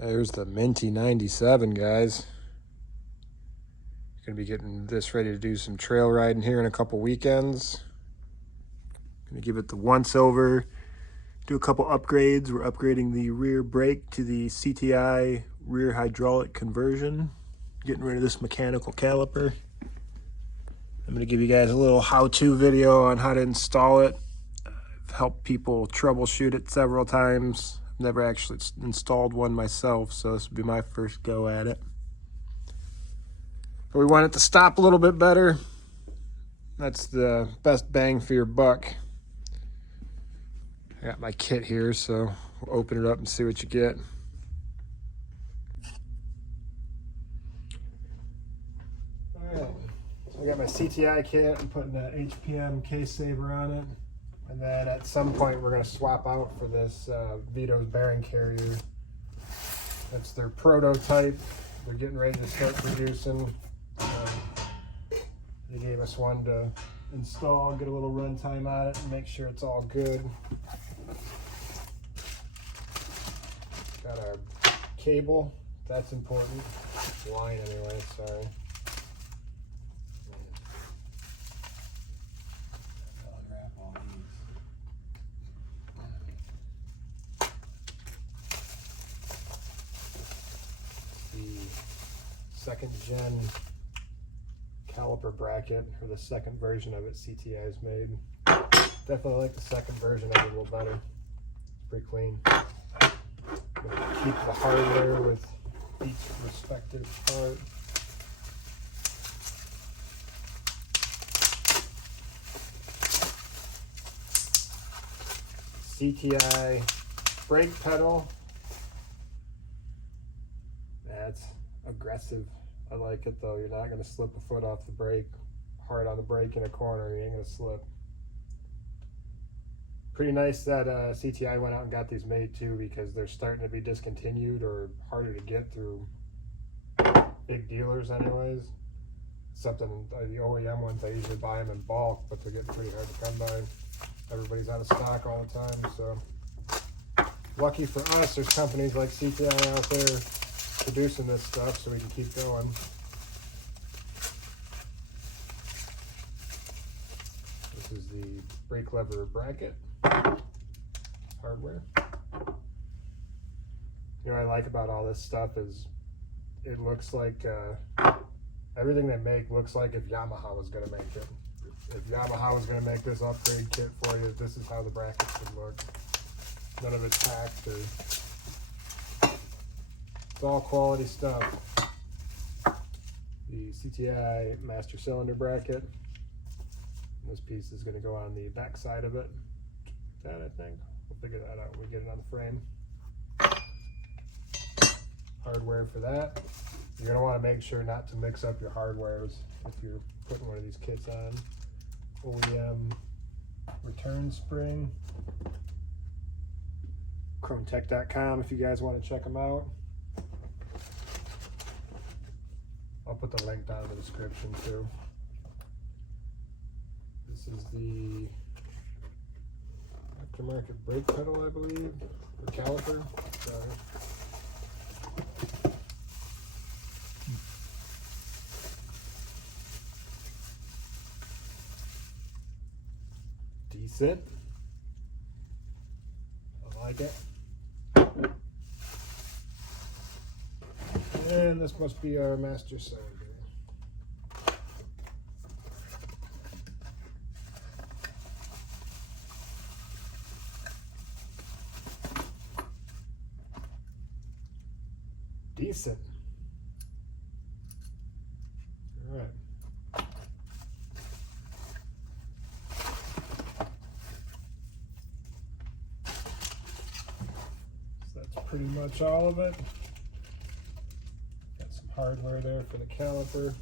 There's the Minty 97, guys. Gonna be getting this ready to do some trail riding here in a couple weekends. Gonna give it the once over, do a couple upgrades. We're upgrading the rear brake to the CTI Rear hydraulic conversion. Getting rid of this mechanical caliper. I'm gonna give you guys a little how-to video on how to install it. I've helped people troubleshoot it several times. I've never actually installed one myself, so this will be my first go at it. But we want it to stop a little bit better. That's the best bang for your buck. I got my kit here, so we'll open it up and see what you get. Alright, so I got my CTI kit. I'm putting an HPM case saver on it. And then at some point we're going to swap out for this Vito's bearing carrier. That's their prototype. They're getting ready to start producing. They gave us one to install, get a little run time on it, and make sure it's all good. Got our cable. That's important. Line anyway, sorry. Second gen caliper bracket, or the second version of it CTI has made. Definitely like the second version of it a little better. Pretty clean. Keep the hardware with each respective part. CTI brake pedal. That's aggressive. I like it though. You're not going to slip a foot off the brake. Hard on the brake in a corner, you ain't going to slip. Pretty nice that CTI went out and got these made too, because they're starting to be discontinued or harder to get through big dealers anyways. Something, the OEM ones, I usually buy them in bulk, but they're getting pretty hard to come by. Everybody's out of stock all the time, so lucky for us, there's companies like CTI out there producing this stuff so we can keep going. This is the brake lever bracket hardware. You know what I like about all this stuff is it looks like everything they make looks like if Yamaha was going to make it. If Yamaha was going to make this upgrade kit for you, this is how the brackets would look. None of it's hacked or... It's all quality stuff. The CTI master cylinder bracket. This piece is going to go on the back side of it. That, I think. We'll figure that out when we get it on the frame. Hardware for that. You're going to want to make sure not to mix up your hardwares if you're putting one of these kits on. OEM return spring. ChromeTech.com if you guys want to check them out. I'll put the link down in the description too. This is the aftermarket brake pedal, I believe, or caliper. Sorry. Decent. I like it. And this must be our master cylinder. Decent. All right. So that's pretty much all of it. Hardware there for the caliper.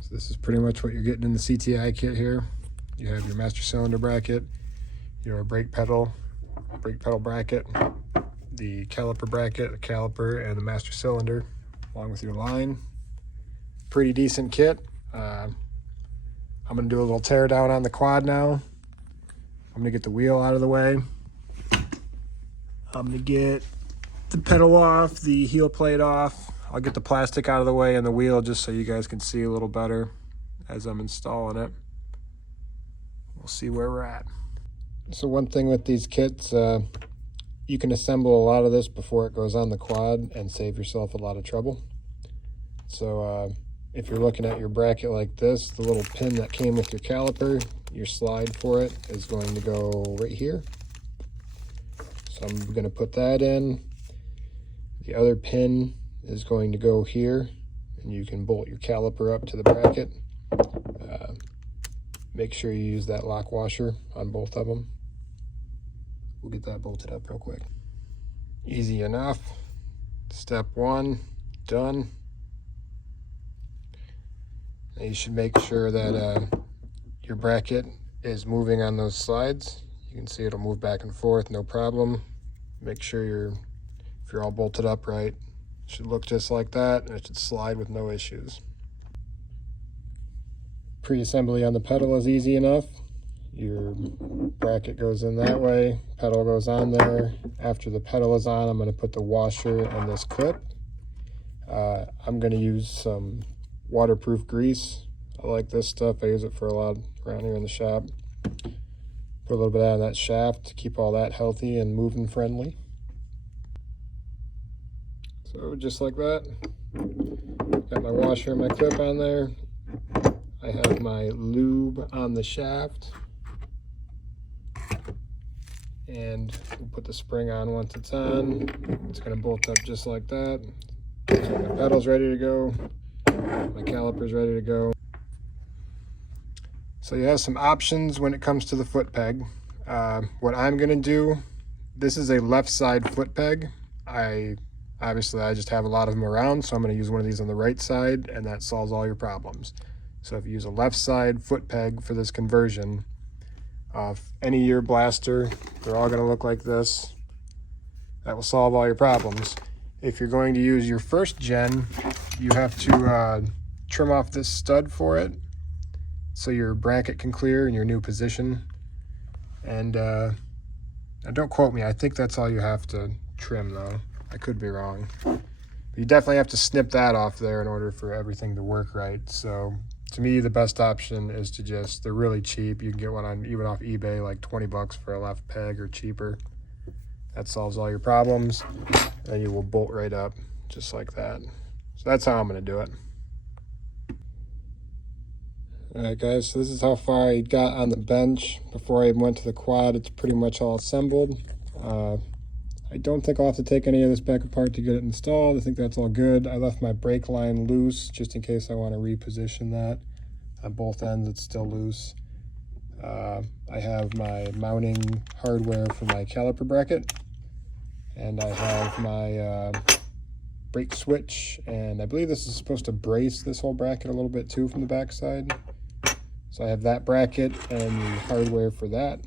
So this is pretty much what you're getting in the CTI kit here. You have your master cylinder bracket, your brake pedal bracket, the caliper bracket, the caliper, and the master cylinder, along with your line. Pretty decent kit. I'm going to do a little tear down on the quad now. I'm gonna get the wheel out of the way. I'm gonna get the pedal off, the heel plate off. I'll get the plastic out of the way and the wheel just so you guys can see a little better as I'm installing it. We'll see where we're at. So one thing with these kits, you can assemble a lot of this before it goes on the quad and save yourself a lot of trouble. So if you're looking at your bracket like this, the little pin that came with your caliper, your slide for it is going to go right here. So I'm going to put that in. The other pin is going to go here, and you can bolt your caliper up to the bracket. Make sure you use that lock washer on both of them. We'll get that bolted up real quick. Easy enough. Step one, done. Now you should make sure that your bracket is moving on those slides. You can see it'll move back and forth, no problem. Make sure if you're all bolted up right, it should look just like that, and it should slide with no issues. Pre-assembly on the pedal is easy enough. Your bracket goes in that way, pedal goes on there. After the pedal is on, I'm going to put the washer on this clip. I'm going to use some waterproof grease. I like this stuff. I use it for a lot around here in the shop. Put a little bit on that shaft to keep all that healthy and moving friendly. So just like that. Got my washer and my clip on there. I have my lube on the shaft. And we'll put the spring on once it's on. It's going to bolt up just like that. So my pedal's ready to go. My caliper's ready to go. So you have some options when it comes to the foot peg. What I'm going to do, this is a left side foot peg. Obviously I just have a lot of them around, so I'm going to use one of these on the right side, and that solves all your problems. So if you use a left side foot peg for this conversion, any year Blaster, they're all going to look like this. That will solve all your problems. If you're going to use your first gen, you have to trim off this stud for it so your bracket can clear in your new position. And now don't quote me, I think that's all you have to trim though. I could be wrong. But you definitely have to snip that off there in order for everything to work right. So to me, the best option is to they're really cheap. You can get one even off eBay, like 20 bucks for a left peg or cheaper. That solves all your problems. And you will bolt right up just like that. So that's how I'm gonna do it. All right guys, so this is how far I got on the bench before I even went to the quad. It's pretty much all assembled. I don't think I'll have to take any of this back apart to get it installed. I think that's all good. I left my brake line loose just in case I want to reposition that. On both ends it's still loose. I have my mounting hardware for my caliper bracket, and I have my brake switch, and I believe this is supposed to brace this whole bracket a little bit too from the backside. So I have that bracket and the hardware for that.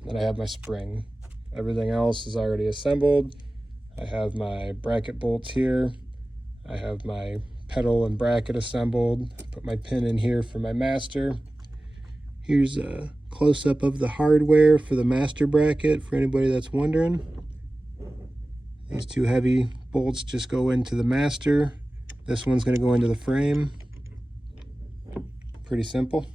And then I have my spring. Everything else is already assembled. I have my bracket bolts here. I have my pedal and bracket assembled. Put my pin in here for my master. Here's a close-up of the hardware for the master bracket for anybody that's wondering. These two heavy bolts just go into the master. This one's going to go into the frame. Pretty simple.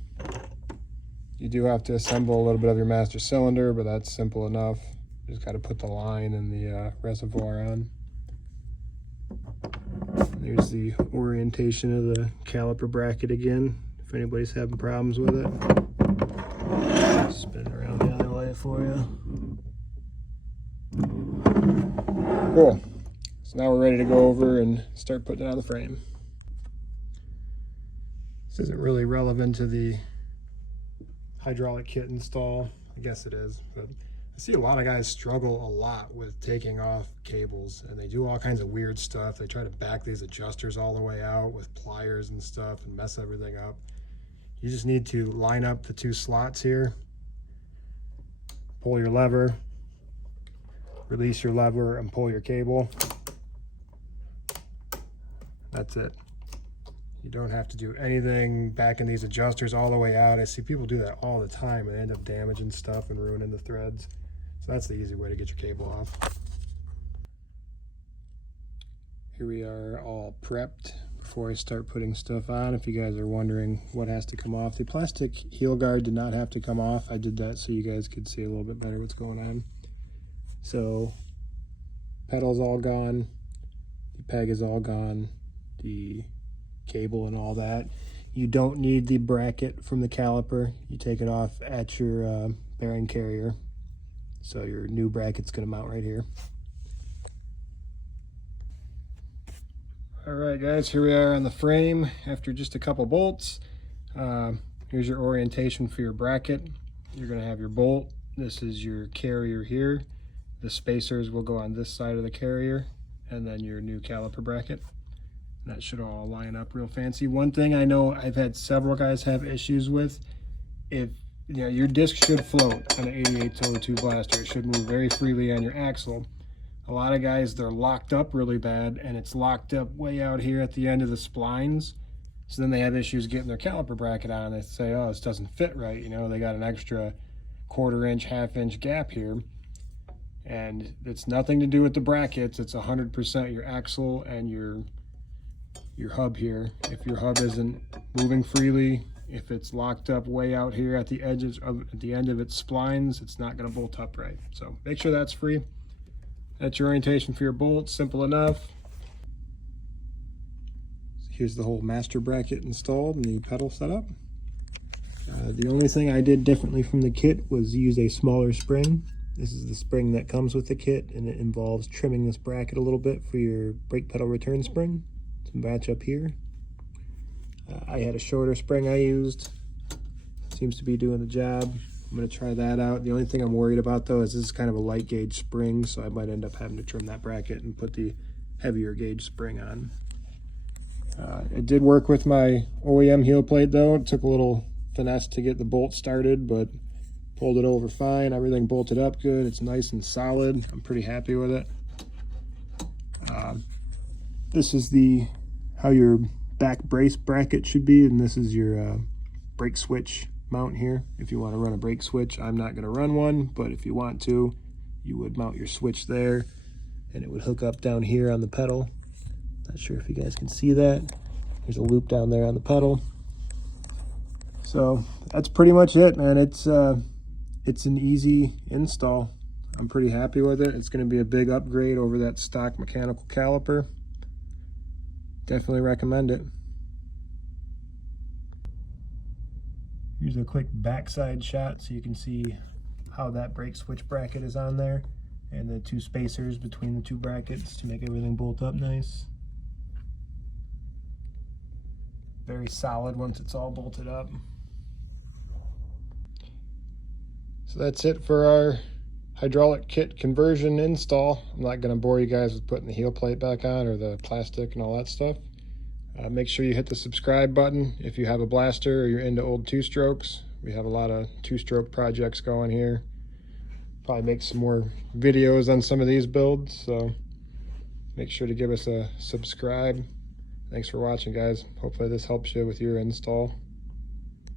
You do have to assemble a little bit of your master cylinder, but that's simple enough. Just got to put the line and the reservoir on. There's the orientation of the caliper bracket again, if anybody's having problems with it. Spin it around the other way for you. Cool. So now we're ready to go over and start putting it on the frame. This isn't really relevant to the hydraulic kit install. I guess it is, but I see a lot of guys struggle a lot with taking off cables, and they do all kinds of weird stuff. They try to back these adjusters all the way out with pliers and stuff and mess everything up. You just need to line up the two slots here, pull your lever, release your lever, and pull your cable. That's it. You don't have to do anything back in these adjusters all the way out. I see people do that all the time and end up damaging stuff and ruining the threads. So that's the easy way to get your cable off. Here we are all prepped before I start putting stuff on. If you guys are wondering what has to come off, the plastic heel guard did not have to come off. I did that so you guys could see a little bit better what's going on. So pedal's all gone, the peg is all gone, the cable and all that. You don't need the bracket from the caliper. You take it off at your bearing carrier. So your new bracket's going to mount right here. Alright guys, here we are on the frame after just a couple bolts. Here's your orientation for your bracket. You're going to have your bolt. This is your carrier here. The spacers will go on this side of the carrier, and then your new caliper bracket. That should all line up real fancy. One thing I know I've had several guys have issues with, if you know, your disc should float on an 88-02 Blaster. It should move very freely on your axle. A lot of guys, they're locked up really bad, and it's locked up way out here at the end of the splines. So then they have issues getting their caliper bracket on. They say, oh, this doesn't fit right. You know, they got an extra quarter-inch, half-inch gap here. And it's nothing to do with the brackets. It's 100% your axle and your hub here. If your hub isn't moving freely, if it's locked up way out here at the edges of at the end of its splines, it's not going to bolt up right. So make sure that's free. That's your orientation for your bolts. Simple enough. Here's the whole master bracket installed and the pedal set up. The only thing I did differently from the kit was use a smaller spring. This is the spring that comes with the kit, and it involves trimming this bracket a little bit for your brake pedal return spring to match up here. I had a shorter spring I used. Seems to be doing the job. I'm going to try that out. The only thing I'm worried about though is this is kind of a light gauge spring, so I might end up having to trim that bracket and put the heavier gauge spring on. It did work with my OEM heel plate though. It took a little finesse to get the bolt started, but pulled it over fine. Everything bolted up good. It's nice and solid. I'm pretty happy with it. This is how your back brace bracket should be, and this is your brake switch mount here. If you want to run a brake switch, I'm not going to run one, but if you want to, you would mount your switch there, and it would hook up down here on the pedal. Not sure if you guys can see that. There's a loop down there on the pedal. So that's pretty much it, man. It's an easy install. I'm pretty happy with it. It's going to be a big upgrade over that stock mechanical caliper. Definitely recommend it. Here's a quick backside shot so you can see how that brake switch bracket is on there, and the two spacers between the two brackets to make everything bolt up nice. Very solid once it's all bolted up. So that's it for our hydraulic kit conversion install. I'm not going to bore you guys with putting the heel plate back on or the plastic and all that stuff. Make sure you hit the subscribe button if you have a Blaster or you're into old two-strokes. We have a lot of two-stroke projects going here. Probably make some more videos on some of these builds, so make sure to give us a subscribe. Thanks for watching, guys. Hopefully this helps you with your install.